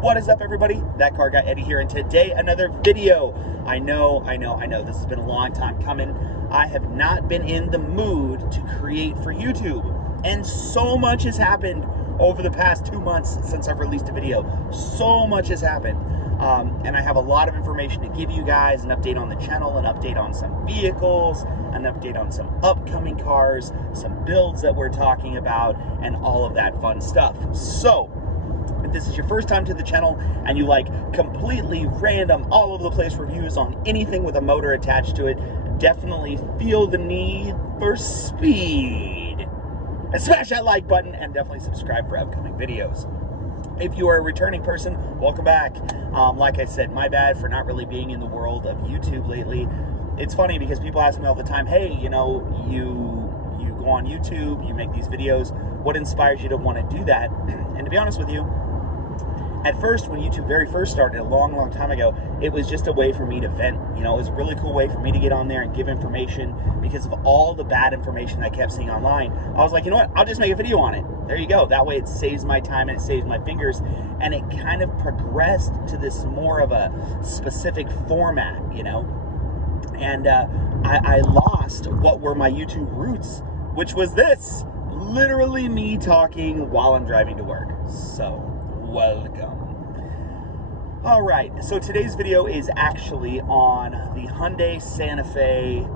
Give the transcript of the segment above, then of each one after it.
What is up, everybody? That car guy Eddie here, and today another video. I know, this has been a long time coming. I have not been in the mood to create for YouTube, and so much has happened over the past 2 months since I've released a video. So much has happened, and I have a lot of information to give you guys, an update on the channel, an update on some vehicles, an update on some upcoming cars, some builds that we're talking about, and all of that fun stuff. So, if this is your first time to the channel and you like completely random, all over the place reviews on anything with a motor attached to it, definitely feel the need for speed. And smash that like button and definitely subscribe for upcoming videos. If you are a returning person, welcome back. Like I said, my bad for not really being in the world of YouTube lately. It's funny because people ask me all the time, hey, you know, you go on YouTube, you make these videos, what inspires you to want to do that? And to be honest with you, at first, when YouTube very first started, a long time ago, it was just a way for me to vent. You know, it was a really cool way for me to get on there and give information because of all the bad information I kept seeing online. I was like, you know what, I'll just make a video on it. There you go. That way it saves my time and it saves my fingers. And it kind of progressed to this more of a specific format, you know. And I lost what were my YouTube roots, which was this. Literally me talking while I'm driving to work. So, welcome. All right, so today's video is actually on the Hyundai Santa Fe.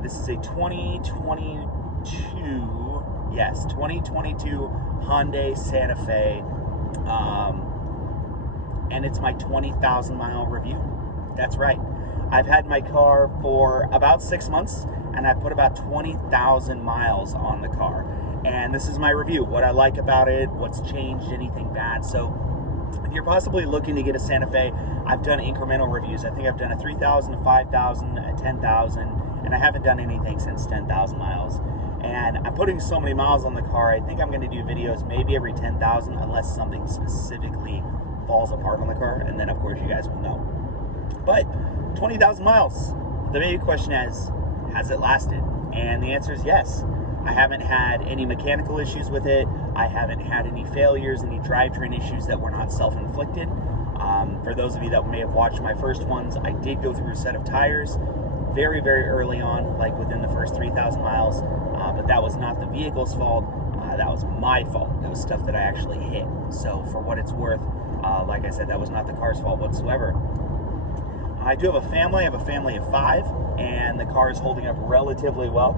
This is a 2022 Hyundai Santa Fe, and it's my 20,000 mile review. That's right. I've had my car for about 6 months, and I put about 20,000 miles on the car. And this is my review, what I like about it, what's changed, anything bad. So if you're possibly looking to get a Santa Fe, I've done incremental reviews. I think I've done a 3,000, a 5,000, a 10,000, and I haven't done anything since 10,000 miles. And I'm putting so many miles on the car, I think I'm going to do videos maybe every 10,000 unless something specifically falls apart on the car, and then of course you guys will know. But 20,000 miles, the big question is, has it lasted? And the answer is yes. I haven't had any mechanical issues with it. I haven't had any failures, any drivetrain issues that were not self-inflicted. For those of you that may have watched my first ones, I did go through a set of tires very early on, like within the first 3,000 miles, but that was not the vehicle's fault. That was my fault. It was stuff that I actually hit. So for what it's worth, like I said, that was not the car's fault whatsoever. I do have a family. I have a family of 5, and the car is holding up relatively well.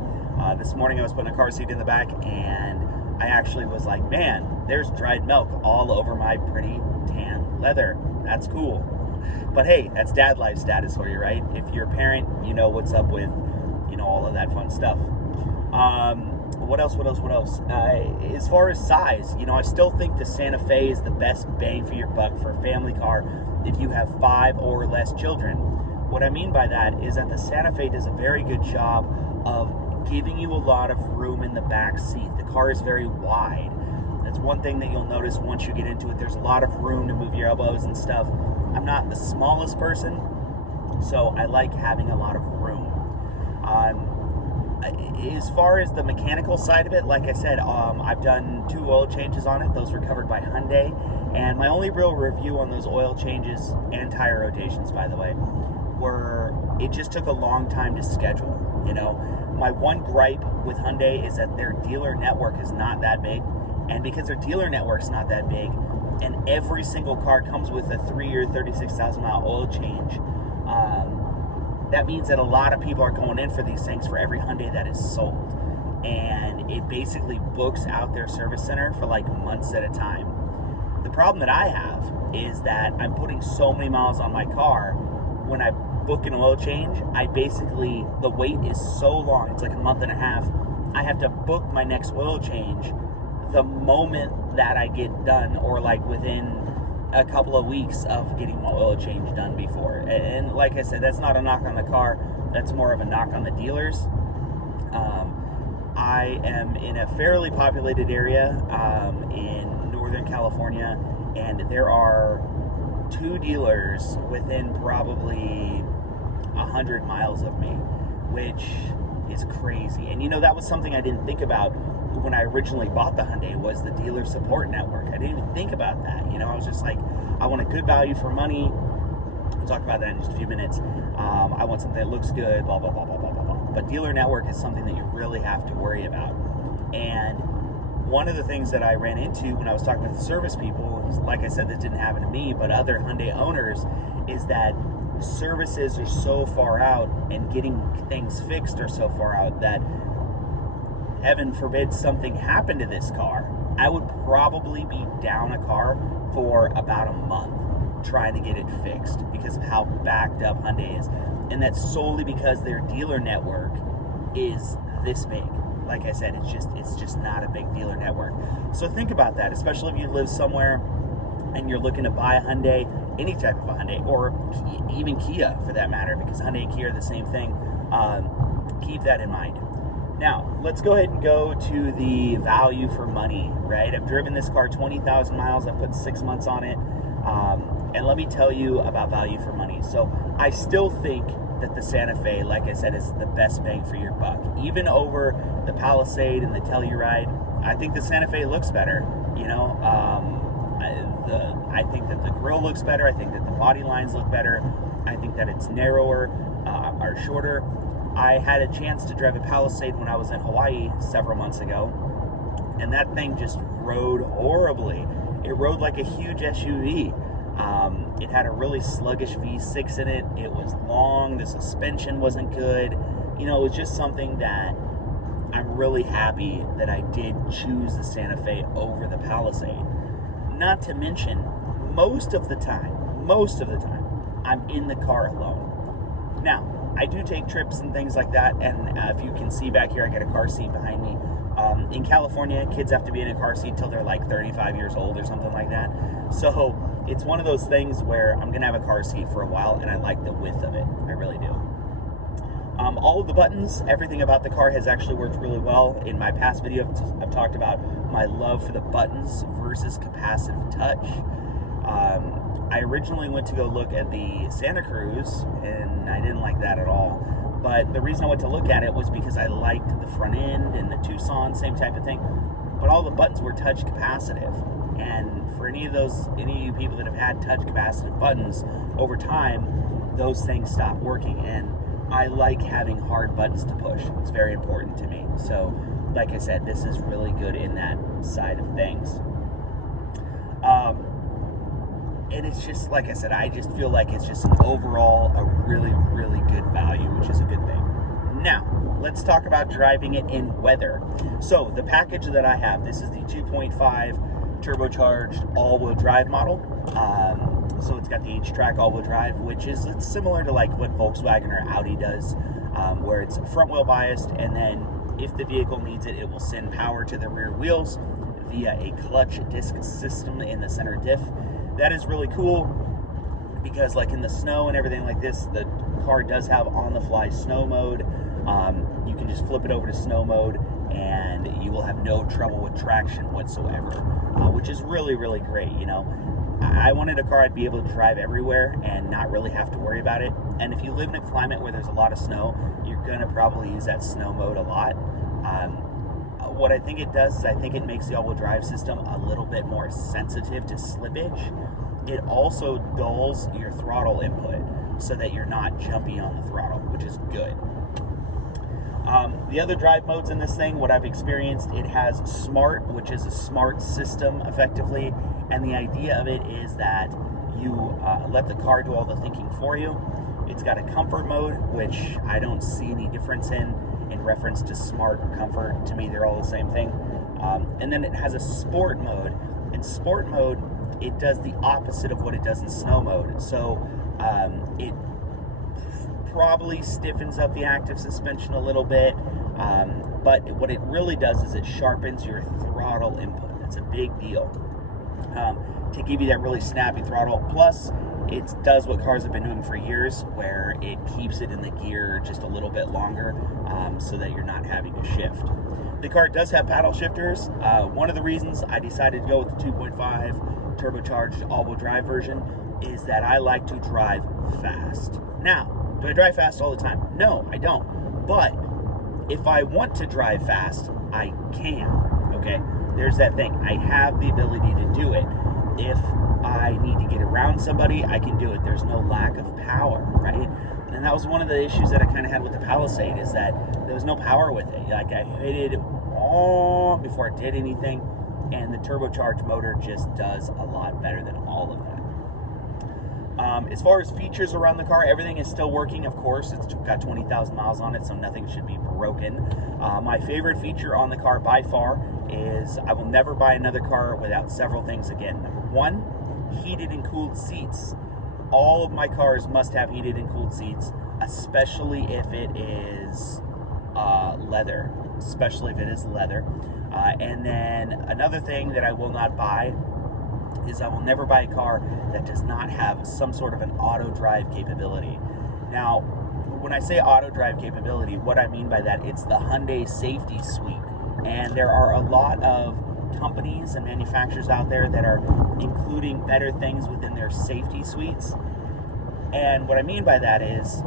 This morning I was putting a car seat in the back, and I actually was like, man, there's dried milk all over my pretty tan leather. That's cool. But hey, that's dad life status for you, right? If you're a parent, you know what's up with, you know, all of that fun stuff. What else? As far as size, you know, I still think the Santa Fe is the best bang for your buck for a family car if you have 5 or less children. What I mean by that is that the Santa Fe does a very good job of giving you a lot of room in the back seat. The car is very wide. That's one thing that you'll notice once you get into it. There's a lot of room to move your elbows and stuff. I'm not the smallest person, so I like having a lot of room. As far as the mechanical side of it, like I said, I've done 2 oil changes on it. Those were covered by Hyundai, and my only real review on those oil changes, and tire rotations by the way, were it just took a long time to schedule. You know, my one gripe with Hyundai is that their dealer network is not that big, and because their dealer network's not that big, and every single car comes with a 3 or 36,000 mile oil change, that means that a lot of people are going in for these things for every Hyundai that is sold, and it basically books out their service center for like months at a time. The problem that I have is that I'm putting so many miles on my car. When I book an oil change, the wait is so long, it's like a month and a half. I have to book my next oil change the moment that I get done, or like within a couple of weeks of getting my oil change done before. And like I said, that's not a knock on the car, that's more of a knock on the dealers. I am in a fairly populated area in Northern California, and there are 2 dealers within probably 100 miles of me, which is crazy. And you know, that was something I didn't think about when I originally bought the Hyundai was the dealer support network. I didn't even think about that. You know, I was just like, I want a good value for money. We'll talk about that in just a few minutes. I want something that looks good, blah, blah, blah, blah, blah, blah, blah. But dealer network is something that you really have to worry about. And one of the things that I ran into when I was talking to the service people, like I said, that didn't happen to me, but other Hyundai owners, is that services are so far out and getting things fixed are so far out that, heaven forbid something happened to this car, I would probably be down a car for about a month trying to get it fixed because of how backed up Hyundai is. And that's solely because their dealer network is this big. Like I said, it's just not a big dealer network. So think about that, especially if you live somewhere and you're looking to buy a Hyundai, any type of a Hyundai, or even Kia for that matter, because Hyundai and Kia are the same thing. Keep that in mind. Now, let's go ahead and go to the value for money, right? I've driven this car 20,000 miles. I put 6 months on it. And let me tell you about value for money. So I still think that the Santa Fe, like I said, is the best bang for your buck. Even over the Palisade and the Telluride, I think the Santa Fe looks better. You know, I think that the grille looks better. I think that the body lines look better. I think that it's narrower or shorter. I had a chance to drive a Palisade when I was in Hawaii several months ago, and that thing just rode horribly. It rode like a huge SUV. It had a really sluggish V6 in it. It was long. The suspension wasn't good. You know, it was just something that I'm really happy that I did choose the Santa Fe over the Palisade. Not to mention, most of the time, I'm in the car alone. Now, I do take trips and things like that, and if you can see back here, I got a car seat behind me. In California, kids have to be in a car seat till they're like 35 years old or something like that. So it's one of those things where I'm going to have a car seat for a while, and I like the width of it. I really do. All of the buttons, everything about the car has actually worked really well. In my past video, I've talked about my love for the buttons versus capacitive touch. I originally went to go look at the Santa Cruz, and I didn't like that at all. But the reason I went to look at it was because I liked the front end and the Tucson, same type of thing. But all the buttons were touch capacitive. And for any of you people that have had touch capacitive buttons, over time, those things stop working. And I like having hard buttons to push. It's very important to me. So, like I said, this is really good in that side of things. And it's just, like I said, I just feel like it's just an overall a really, really good value, which is a good thing. Now, let's talk about driving it in weather. So, the package that I have, this is the 2.5 turbocharged all-wheel drive model. So it's got the Htrac all-wheel drive, which is similar to like what Volkswagen or Audi does, where it's front-wheel biased, and then if the vehicle needs it, it will send power to the rear wheels via a clutch disc system in the center diff. That is really cool because like in the snow and everything like this, the car does have on-the-fly snow mode. You can just flip it over to snow mode and you will have no trouble with traction whatsoever, which is really, really great. You know, I wanted a car I'd be able to drive everywhere and not really have to worry about it. And if you live in a climate where there's a lot of snow, you're going to probably use that snow mode a lot. What I think it does is I think it makes the all-wheel drive system a little bit more sensitive to slippage. It also dulls your throttle input so that you're not jumpy on the throttle, which is good. The other drive modes in this thing, what I've experienced, it has Smart, which is a smart system effectively, and the idea of it is that you let the car do all the thinking for you. It's got a comfort mode, which I don't see any difference in reference to smart or comfort. To me, they're all the same thing. And then it has a sport mode. In sport mode, it does the opposite of what it does in snow mode. So it probably stiffens up the active suspension a little bit, but what it really does is it sharpens your throttle input. That's a big deal to give you that really snappy throttle. Plus, it does what cars have been doing for years, where it keeps it in the gear just a little bit longer so that you're not having to shift. The car does have paddle shifters. One of the reasons I decided to go with the 2.5 turbocharged all-wheel drive version is that I like to drive fast. Now, do I drive fast all the time? No, I don't. But if I want to drive fast, I can, okay? There's that thing. I have the ability to do it. If I need to get around somebody, I can do it. There's no lack of power, right? And that was one of the issues that I kind of had with the Palisade, is that there was no power with it. Like, I hit it all before it did anything, and the turbocharged motor just does a lot better than all of that. As far as features around the car, everything is still working, of course. It's got 20,000 miles on it, so nothing should be broken. My favorite feature on the car by far is I will never buy another car without several things again. Number one, heated and cooled seats. All of my cars must have heated and cooled seats, especially if it is leather. And then another thing that I will not buy is I will never buy a car that does not have some sort of an auto drive capability. Now, when I say auto drive capability, what I mean by that, it's the Hyundai Safety Suite. And there are a lot of companies and manufacturers out there that are including better things within their safety suites. And what I mean by that is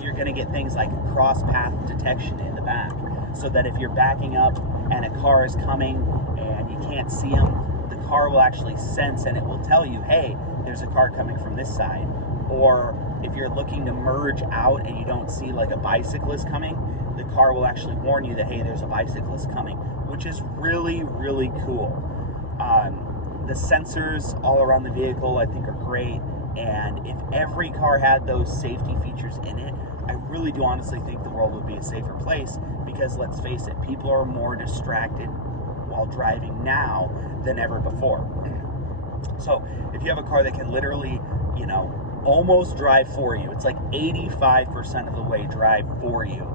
you're going to get things like cross path detection in the back, so that if you're backing up and a car is coming and you can't see them, the car will actually sense and it will tell you, hey, there's a car coming from this side. Or if you're looking to merge out and you don't see like a bicyclist coming, the car will actually warn you that, hey, there's a bicyclist coming, which is really, really cool. The sensors all around the vehicle, I think, are great. And if every car had those safety features in it, I really do honestly think the world would be a safer place, because let's face it, people are more distracted while driving now than ever before. So if you have a car that can literally, almost drive for you, it's like 85% of the way drive for you,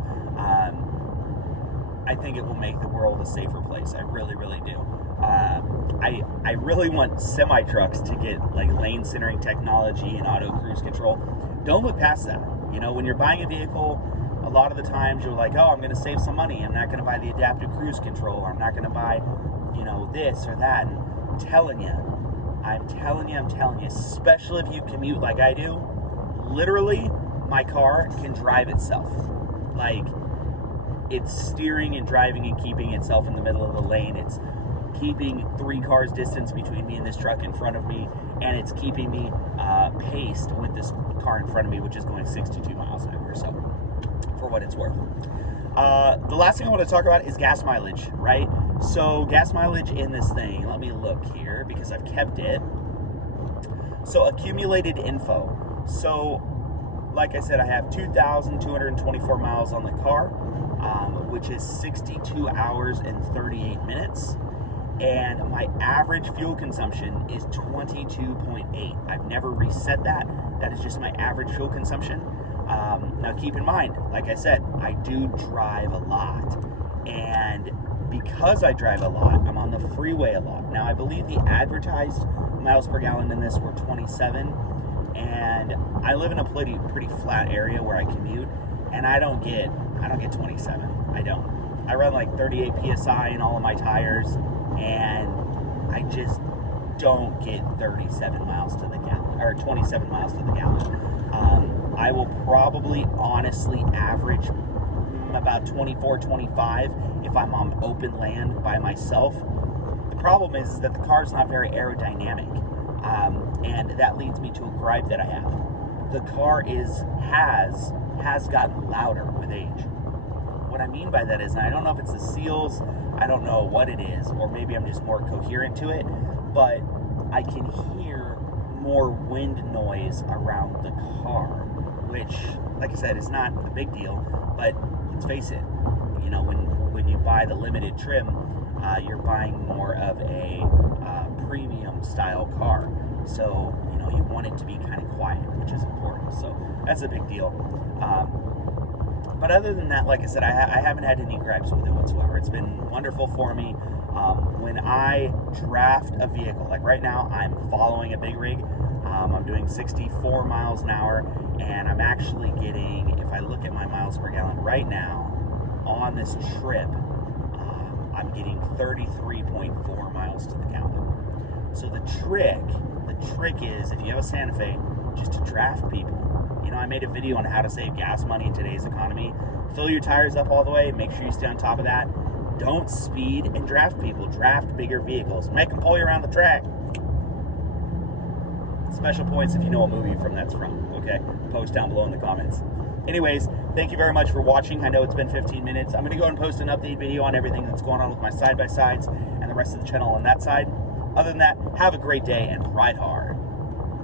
I think it will make the world a safer place. I really, really do. I really want semi-trucks to get like lane centering technology and auto cruise control. Don't look past that. When you're buying a vehicle, a lot of the times you're like, oh, I'm going to save some money. I'm not going to buy the adaptive cruise control. Or I'm not going to buy, this or that. And I'm telling you, especially if you commute like I do, literally my car can drive itself. Like, it's steering and driving and keeping itself in the middle of the lane. It's keeping 3 cars distance between me and this truck in front of me, and it's keeping me paced with this car in front of me, which is going 62 miles an hour, so for what it's worth. The last thing I want to talk about is gas mileage, right? So gas mileage in this thing, let me look here because I've kept it. So accumulated info. So like I said, I have 2,224 miles on the car, which is 62 hours and 38 minutes. And my average fuel consumption is 22.8. I've never reset that. That is just my average fuel consumption. Now keep in mind, like I said, I do drive a lot. And because I drive a lot, I'm on the freeway a lot. Now I believe the advertised miles per gallon in this were 27. And I live in a pretty flat area where I commute, and I don't get 27. I don't. I run like 38 PSI in all of my tires, and I just don't get 37 miles to the gallon, or 27 miles to the gallon. I will probably honestly average about 24, 25 if I'm on open land by myself. The problem is that the car's not very aerodynamic, and that leads me to a gripe that I have. The car has gotten louder with age. What I mean by that is, and I don't know if it's the seals, I don't know what it is, or maybe I'm just more coherent to it, but I can hear more wind noise around the car, which, like I said, is not a big deal, but let's face it, when you buy the limited trim, you're buying more of a premium style car, so you want it to be kind of quiet, which is important, so that's a big deal. But other than that, like I said, I haven't had any gripes with it whatsoever. It's been wonderful for me. When I draft a vehicle, like right now, I'm following a big rig. I'm doing 64 miles an hour, and I'm actually getting, if I look at my miles per gallon right now, on this trip, I'm getting 33.4 miles to the gallon. So the trick is, if you have a Santa Fe, just to draft people. You know, I made a video on how to save gas money in today's economy. Fill your tires up all the way. Make sure you stay on top of that. Don't speed and draft people. Draft bigger vehicles. Make them pull you around the track. Special points if you know a movie that's from, okay? Post down below in the comments. Anyways, thank you very much for watching. I know it's been 15 minutes. I'm going to go and post an update video on everything that's going on with my side-by-sides and the rest of the channel on that side. Other than that, have a great day and ride hard.